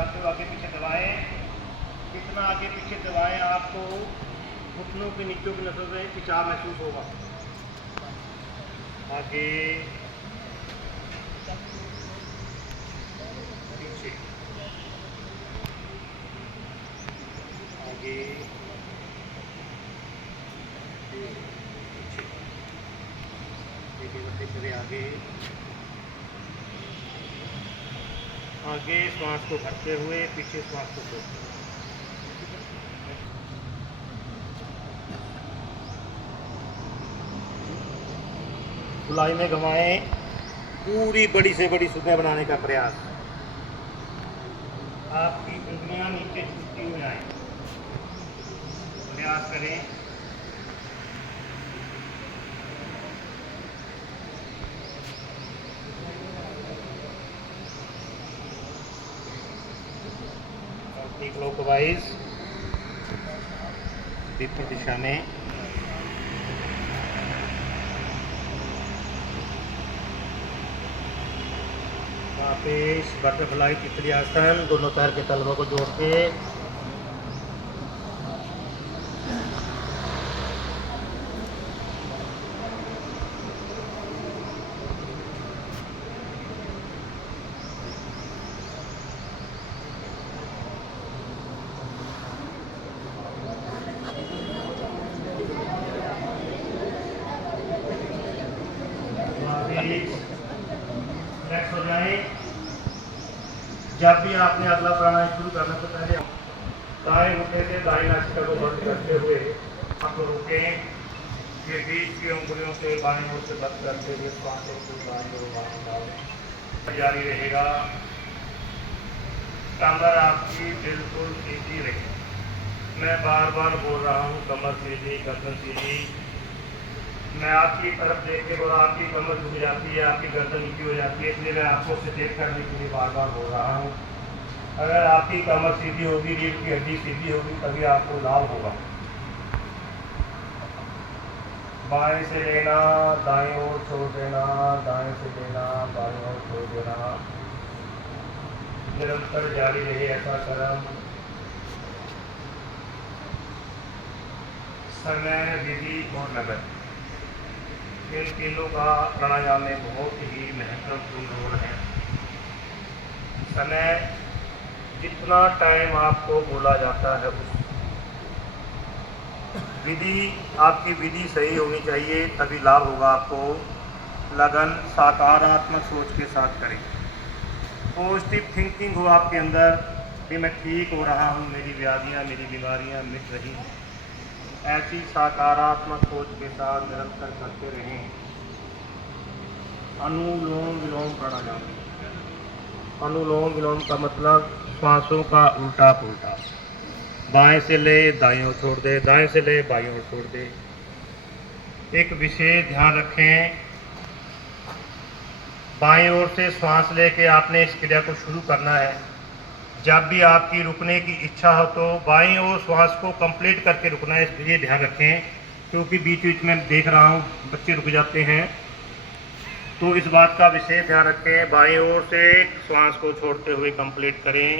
चलाते हुए आगे पीछे दबाएं। जितना आगे पीछे दबाएं आपको घुटनों के नीचों की नसों में खिंचाव महसूस होगा। आगे पीछे, आगे पीछे, बढ़ते चले आगे। आगे श्वास को भरते हुए पीछे श्वास को छोड़ते हुए। धुलाई में घुमाएं, पूरी बड़ी से बड़ी सुबह बनाने का प्रयास। आपकी उंगलियां नीचे झुकती हुई आए, प्रयास करें। क्लॉकवाइज विपरीत दिशा में। वापिस बटरफ्लाई तितली आसन, दोनों पैर के तलवों को जोड़ के। रिलैक्स हो जाए। जब भी आपने अगला प्राणायाम शुरू करने से पहले दाएं घुटने से दाएं नासिका को बंद करते हुए आपको रोकें। फिर बीच की उंगलियों से बाईं ओर से बंद करते हुए सांसों को बाईं ओर बाहर डालें। जारी रहेगा। कमर आपकी बिल्कुल सीधी रहे। मैं बार बार बोल रहा हूँ, कमर सीधी, गर्दन सीधी। मैं आपकी तरफ देख के बोला, आपकी कमर झुक जाती है, आपकी गर्दन नीची हो जाती है, इसलिए मैं आपको सचेत करने के लिए बार बार बोल रहा हूँ। अगर आपकी कमर सीधी होगी, रीढ़ की हड्डी सीधी होगी, तभी आपको लाभ होगा। बाएं से लेना, दाएं ओर छोड़ देना, दाएं से लेना, बाएं ओर छोड़ देना। निरंतर जारी रहे ऐसा कर्म। समय, विधि और नगद, इन तीनों का प्राणायाम में बहुत ही महत्वपूर्ण रोल है। समय, जितना टाइम आपको बोला जाता है उस विधि, आपकी विधि सही होनी चाहिए, तभी लाभ होगा आपको। लगन, सकारात्मक सोच के साथ करें। पॉजिटिव थिंकिंग हो आपके अंदर कि मैं ठीक हो रहा हूँ, मेरी व्याधियाँ, मेरी बीमारियाँ मिट रही हैं। ऐसी सकारात्मक सोच के साथ निरंतर करते रहें। अनुलोम विलोम प्राणायाम। अनुलोम विलोम का मतलब श्वासों का उल्टा पुल्टा। बाएं से ले दाएं ओर छोड़ दे, दाएं से ले बाएं ओर छोड़ दे। एक विशेष ध्यान रखें, बाएं ओर से श्वास लेके आपने इस क्रिया को शुरू करना है। जब भी आपकी रुकने की इच्छा हो तो बाईं ओर श्वास को कंप्लीट करके रुकना है, इसलिए ध्यान रखें। क्योंकि बीच बीच में देख रहा हूँ बच्चे रुक जाते हैं, तो इस बात का विशेष ध्यान रखें। बाईं ओर से श्वास को छोड़ते हुए कंप्लीट करें।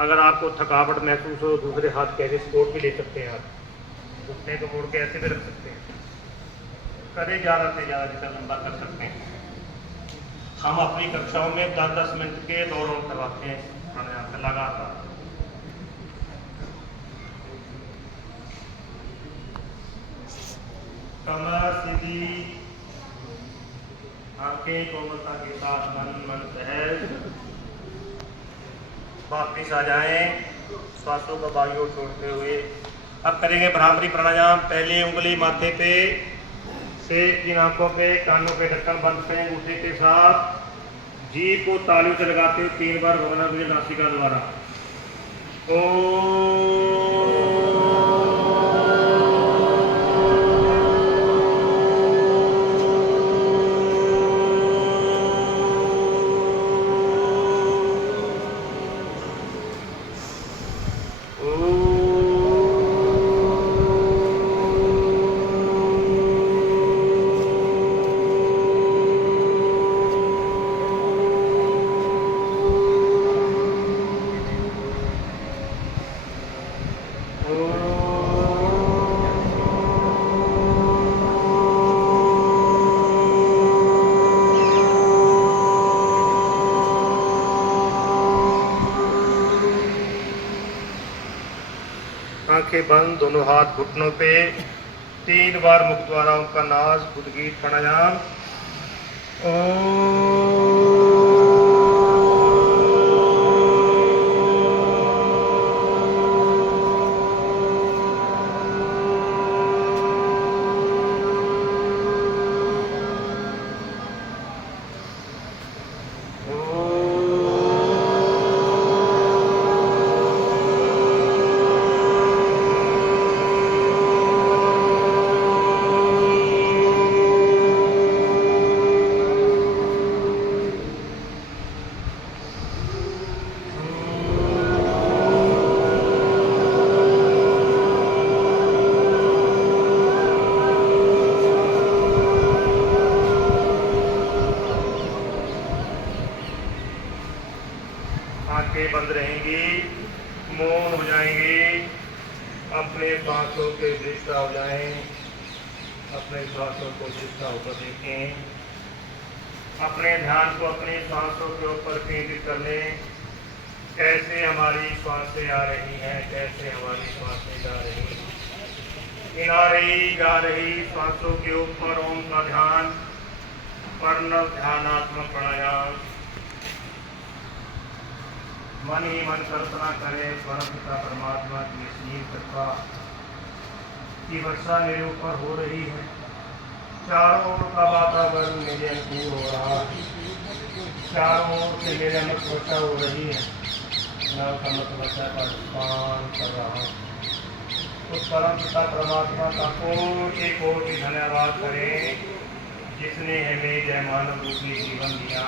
अगर आपको थकावट महसूस हो, दूसरे हाथ के ऐसे सपोर्ट भी ले सकते हैं। आप घुटने को मोड़ के ऐसे भी रख सकते हैं। करें ज़्यादा से ज़्यादा जितना लंबा कर सकते हैं। हम अपनी कक्षाओं में 10-10 मिनट के 2 राउंड करवाते हैं प्राणायाम लगातार। कमर सीधी, आंखें कोमलता के साथ, मन सहज। वापिस आ जाएं, श्वासों को बाईं ओर छोड़ते हुए। अब करेंगे भ्रामरी प्राणायाम। पहली उंगली माथे पे से, 3 आंखों पे, कानों पे ढक्कन बंद करें अंगूठे के साथ। जीभ को तालू से लगाते हुए 3 बार भगवान मुझे नासिका द्वारा ओ आंखें बंद, दोनों हाथ घुटनों पे, 3 बार मुख द्वारा उनका नाज उद्गीत प्राणायाम। आंखें बंद रहेंगी, मौन हो जाएंगे, अपने सांसों के दृष्टा हो जाएं, अपने सांसों को दृष्टा होकर देखें, अपने ध्यान को अपनी सांसों के ऊपर केंद्रित कर लें। कैसे हमारी सांसें आ रही हैं, कैसे हमारी सांसें जा रही हैं। इन आ रही जा रही सांसों के ऊपर ओम का ध्यान, प्रणव ध्यानात्मक प्राणायाम। मन ही मन कल्पना करे परम पिता परमात्मा की असीम कृपा की वर्षा मेरे ऊपर हो रही है, चारों ओर का वातावरण मेरे अनुकूल हो रहा है, चारों ओर से मेरे मत वर्षा हो रही है, मैं उसका मत वर्षा का पान कर रहा हूँ। उस परम पिता परमात्मा का कोटि धन्यवाद करें जिसने हमें जय मानव रूपी जीवन दिया।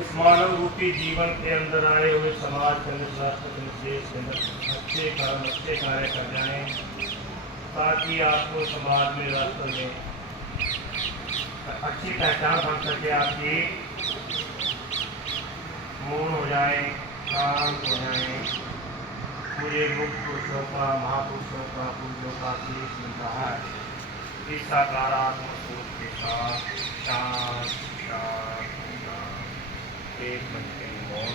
इस मानव रूपी जीवन के अंदर आए हुए समाज के अंदर अच्छे कर्म अच्छे कार्य कर जाएं, ताकि आपको समाज में रास्ते में अच्छी पहचान बन सके, आपकी मौन हो जाए, शांत हो जाए। मुझे मुक्त पुरुषों का महापुरुषों का पूज्यों का आशीष मिलता है। इस सकारात्मक सोच के साथ शांत शांत एक मन के मौन।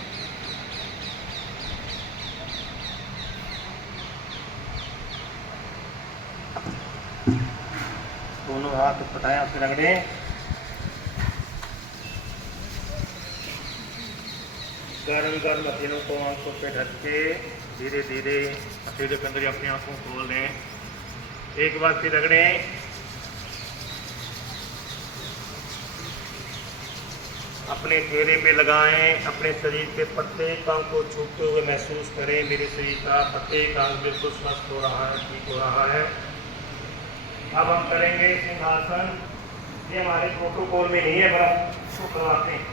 दोनों हाथ पटाएं, आपसे रगड़े। गर्म गर्म हथेलियों को आंखों पे ढक के धीरे धीरे हथेलियों के अंदर अपनी आंखों को खोल दें। एक बार फिर रगड़ें। अपने चेहरे पे लगाएं, अपने शरीर के प्रत्येक अंग को छूते हुए महसूस करें। मेरे शरीर का प्रत्येक अंग बिल्कुल स्वस्थ हो रहा है, ठीक हो रहा है। अब हम करेंगे सिंहासन। ये हमारे प्रोटोकॉल में नहीं है, बड़ा इसको करवाते हैं।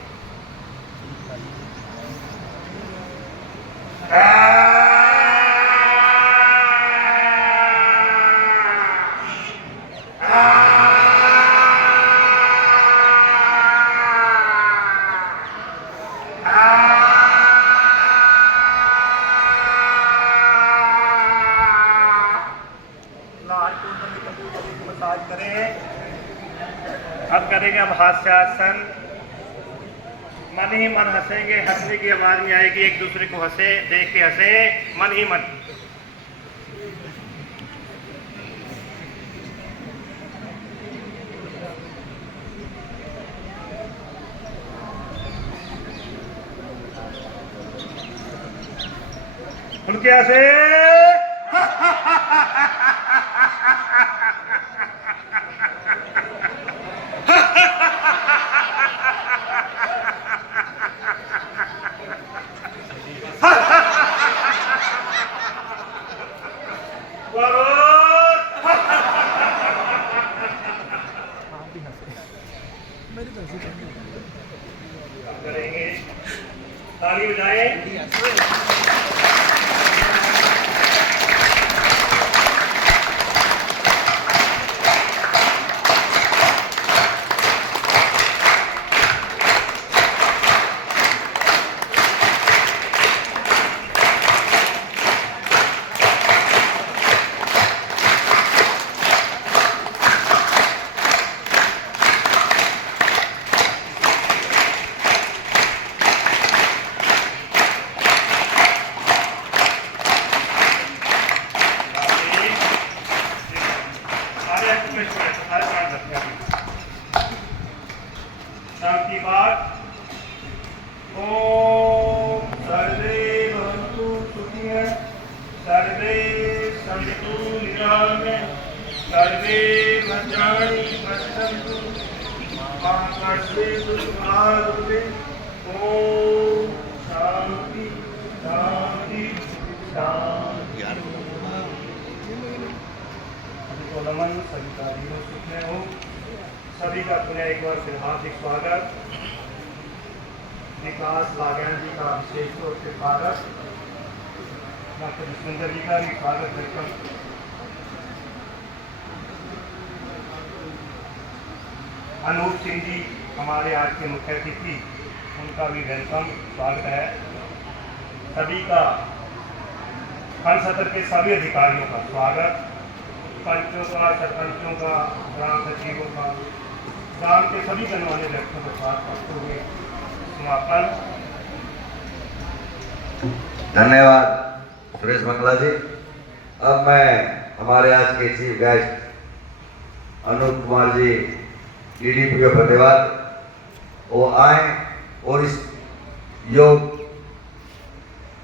मसाज करें। अब करेंगे हम हास्यासन। मन ही मन हंसेंगे, हंसने की आवाज में आएगी, एक दूसरे को हंसे, देख के हंसे, मन ही मन। उनके हंसे करेंगे, ताली बजाएं। पाठ। ओम सर्वे भवन्तु सुखिनः, सर्वे सन्तु निरामयाः, सर्वे भद्राणि पश्यन्तु मा कश्चित् दुःखभाग् भवेत्। ओम शांति शांति शांति। तो नमन सभी का जीवन सुखमय हो। सभी का पुनः एक बार फिर हार्दिक स्वागत। विकास लागन जी का विशेष तौर से स्वागत, डॉक्टर सुंदर जी का भी स्वागत करता हूँ। अनूप सिंह जी हमारे आज के मुख्य अतिथि, उनका भी वेलकम स्वागत है। सभी का खंड सत्र के सभी अधिकारियों का स्वागत, पंचों का, सरपंचों का, ग्राम सचिवों का, ग्राम के सभी गणमान्य व्यक्तियों का स्वागत करते हुए समापन। धन्यवाद सुरेश मंगला जी। अब मैं हमारे आज के chief guest Anoop Kumar ji DDP का धन्यवाद, वो आए और इस योग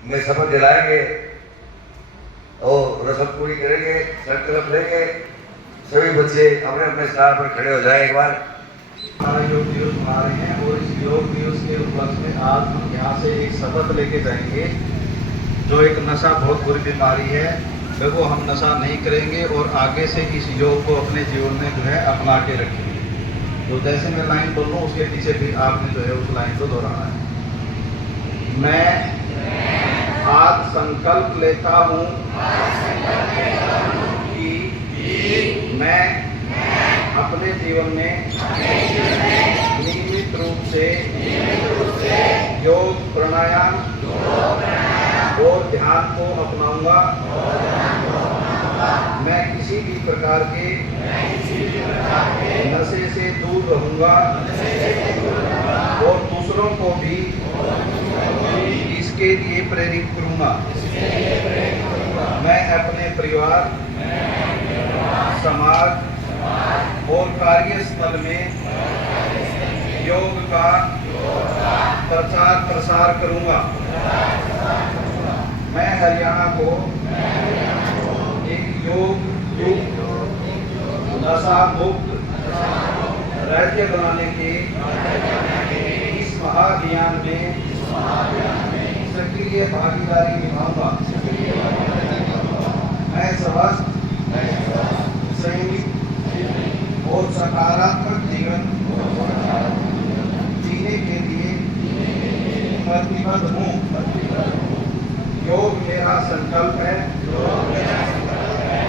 में शपथ दिलाएंगे और रस्म पूरी करेंगे, संकल्प लेंगे। सभी बच्चे अपने अपने स्थान पर खड़े हो जाए एक बार। हमारा योग दिवस मना रहे हैं और इस योग दिवस के उपलक्ष्य में आज हम यहाँ से एक शपथ लेके जाएंगे। जो एक नशा बहुत बुरी बीमारी है, फिर वो हम नशा नहीं करेंगे और आगे से इस योग को अपने जीवन में जो है अपना के रखेंगे। तो जैसे मैं लाइन बोलूँ उसके पीछे भी आपने जो है उस लाइन को दोहराना है। मैं आज संकल्प लेता हूँ कि मैं अपने जीवन में नियमित रूप से योग प्राणायाम और ध्यान को अपनाऊंगा। मैं किसी भी प्रकार के नशे से दूर रहूंगा और दूसरों को भी इसके लिए प्रेरित करूंगा। मैं अपने परिवार, समाज और कार्यस्थल में योग का प्रचार प्रसार करूंगा। मैं हरियाणा को एक योग युक्त नशा मुक्त राज्य बनाने के इस महाअभियान में सक्रिय भागीदारी निभाऊंगा। मैं स्वस्थ, संयुक्त और सकारात्मक जीवन जीने के लिए प्रतिबद्ध हूँ। योग मेरा संकल्प है,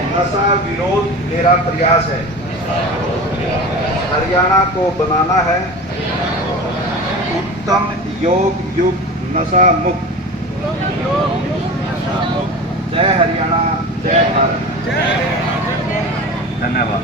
नशा विरोध मेरा प्रयास है। हरियाणा को बनाना है उत्तम योग युक्त नशा मुक्त। जय हरियाणा, जय भारत। धन्यवाद।